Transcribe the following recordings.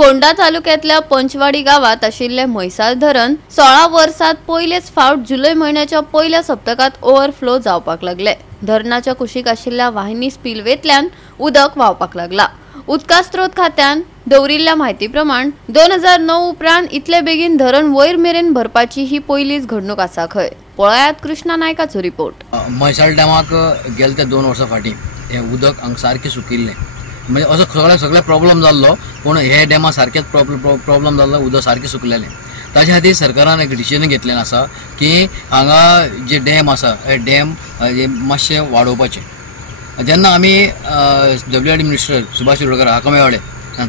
फोंडा तालुक्यातल्या पंचवाडी गावात आशिल्ले म्हैसाळ धरण 16 वर्षात पयलेच फावट जुलै महिन्याच्या पहिल्या सप्तकात ओव्हरफ्लो जावपाक लागले। धरणाच्या कुशीक आशिल्ल्या वाहिनी स्पिलवेतल्यान उदक व्हावपाक लागला। उदका स्त्रोत खात्यान दवरिल्ल्या म्हायती प्रमाण 2009 उपरांत इतले बेगीन धरण वयर मेरेन भरपाची ही पहिलीच घडणूक आसा खंय। पळयात कृष्णा नायकाचो रिपोर्ट। म्हैसाळ डॅमाक गेले ते 2 वर्सां फाटीं हे उदक हांगा सारकें सुकिल्लें, म्हणजे असो सगळे प्रॉब्लेम जाल्लो, पण हे डॅमा सारकेच प्रॉब्लेम जाल्लो, उदक सारकें सुकलेलें। ताचे खातीर सरकारान एक डिसिजन घेतलें आसा की हांगा जे डॅम आसा हे डॅम मातशे वाडोवपाचे। जेन्ना आमी WRD मिनिस्टर सुभाष शिरोडकर हाका मेळ्ळे,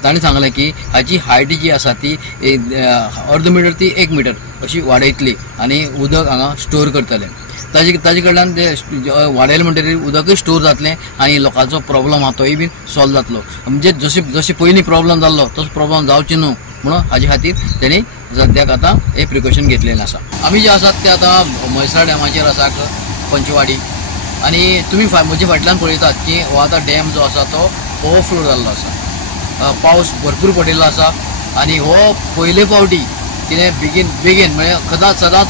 तांणी सांगलें की हाची हायट जी आसा ती अर्द मिटर ती 1 मिटर अशी वाडयतली आनी उदक हांगा स्टोर करतले। ताजे कडल्यान ते वाडयलें म्हणटकीर उदकूय स्टोर जातलें आनी लोकांचो प्रॉब्लेम आहा तोय बी सॉल्व जातलो। म्हणजे जशी पयलीं प्रॉब्लेम जाल्लो तसो प्रॉब्लेम जावची न्हू म्हणून हाजे खातीर तेणी सद्याक आतां हे प्रिकॉशन घेतलेलें आसा। आमी जे आसात ते आतां म्हैसाळ डॅमाचेर आसात, पंचवाडी, आनी तुमी म्हजे फाटल्यान पळयतात की हो आतां डॅम जो आसा तो ओवरफ्लो जाल्लो आसा। पावस भरपूर पडिल्लो आसा आनी हो पयले फावटी कितें बेगीन म्हणजे सदांच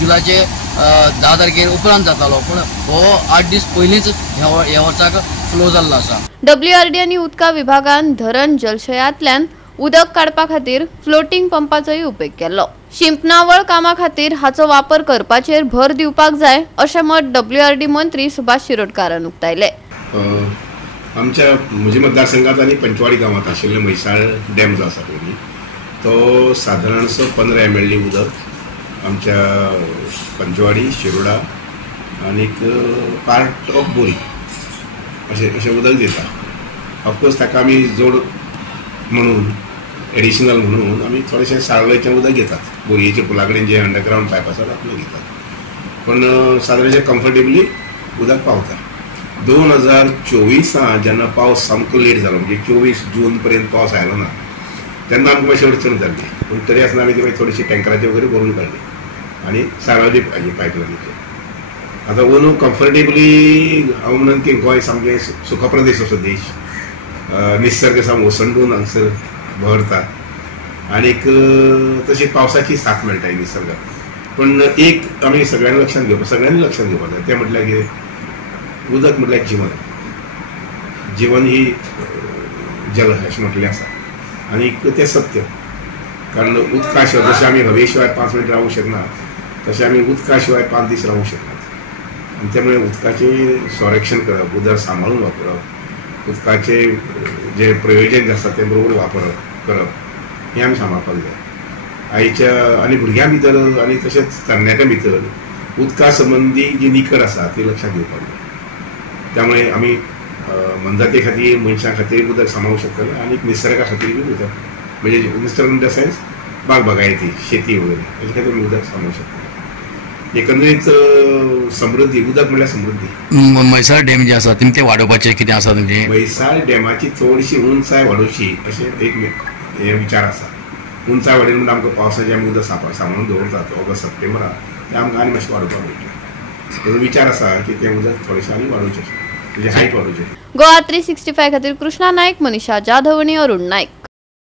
जुलायचे 10 तारखेर उपरांत जातालो, पण हो 8 दीस पयलींच ह्या वर्साक फ्लो जाल्लो आसा। WRD आनी उदका विभागान धरण जलशयांतल्यान उदक काडपा खातीर फ्लोटिंग पंपाचोय उपेग केलो। शिंपणावळ कामा खातीर हाचो वापर करपाचेर भर दिवपाक जाय अशें मत WRD मंत्री सुभाष शिरोडकारान उक्तायले। आमच्या म्हज्या मतदारसंघात आनी पंचवाडी गांवांत आशिल्ले म्हैसाळ डॅम जो आसा पयलीं तो सादारणसो 15 MLD उदक आमच्या पंचवाडी, शिरोडा आनीक पार्ट ऑफ बोरी अशें उदक दिता। ऑफकोर्स ताका आमी जोड म्हणून एडिशनल म्हणून आमी थोडेशें साळवेचें उदक घेतात। बोरयेचे पुला कडेन जे अंडरग्रावंड पायप आसा तातूंत घेतात, पण सादारणशें कम्फर्टेबली उदक पावता। 2024 जेन्ना पावस सामको लेट जालो, म्हणजे 24 जून पर्यंत पावस आयलो ना, तेन्ना आमकां मातशी अडचण जाल्ली, पूण तरी आसतना आमी ती थोडीशी टँकराचे वगैरे भरून काडली आनी साळवाची पायपलायनीचे। आतां अंदू कम्फर्टेबली हांव म्हणन की गोंय सामकें सुखप्रदेश असो देश, निसर्ग सामको ओसंडून हांगसर भरता आनीक तशी पावसाची साथ मेळटा निसर्गाक। पण एक आमी सगळ्यांनी लक्षांत घेवपाक जाय, तें म्हटल्यार कितें, उदक म्हटल्यार जीवन ही जल अशें म्हटलें आसा आनीक तें सत्य। कारण उदका शिवाय जशें आमी हवे शिवाय 5 मिनट रावूंक शकना, तशें आमी उदका शिवाय 5 दीस रावूंक शकनात। आनी त्यामुळे उदकाचें संरक्षण करप, उदक सांबाळून वापरप, उदकाचे जे प्रयोजन जे आसा तें बरोबर करप हें आमी सांबाळपाक जाय। आयच्या आनी भुरग्यां भितर आनी तशेंच तरणाट्यां भितर उदका संबंदी जी निकड आसा ती लक्षांत घेवपाक जाय। त्यामुळे आमी मनजाते खातीर, मनशां खातीर उदक सांबाळूंक शकतले आनीक निसर्गा खातीर बी उदक, म्हणजे निसर्ग इन द सेन्स बागायती, शेती वगैरे हेजे खातीर उदक सांबाळूंक शकतले। एकंदरीत समृद्धी, उदक म्हळ्यार समृद्धी। म्हैसाळ डॅम जे आसा ते वाडोवपाचे कितें आसा तुमचे? म्हैसाळ डॅमाची चडशी उंचाय वाडोवची अशें एक हे विचार आसा। उंचाय वाडयली म्हणून आमकां पावसाचें आमी उदक सांबाळून दवरतात ऑगस्ट सप्टेंबराक, तें आमकां आनी मातशें वाडोवपाक मेळटा। पूण विचार आसा की तें उदक थोडेशें आनी वाडोवचें, म्हणजे हायट वाडोवचें। गोवा 365 खातीर कृष्णा नायक, मनीषा जाधव आनी अरुण नायक।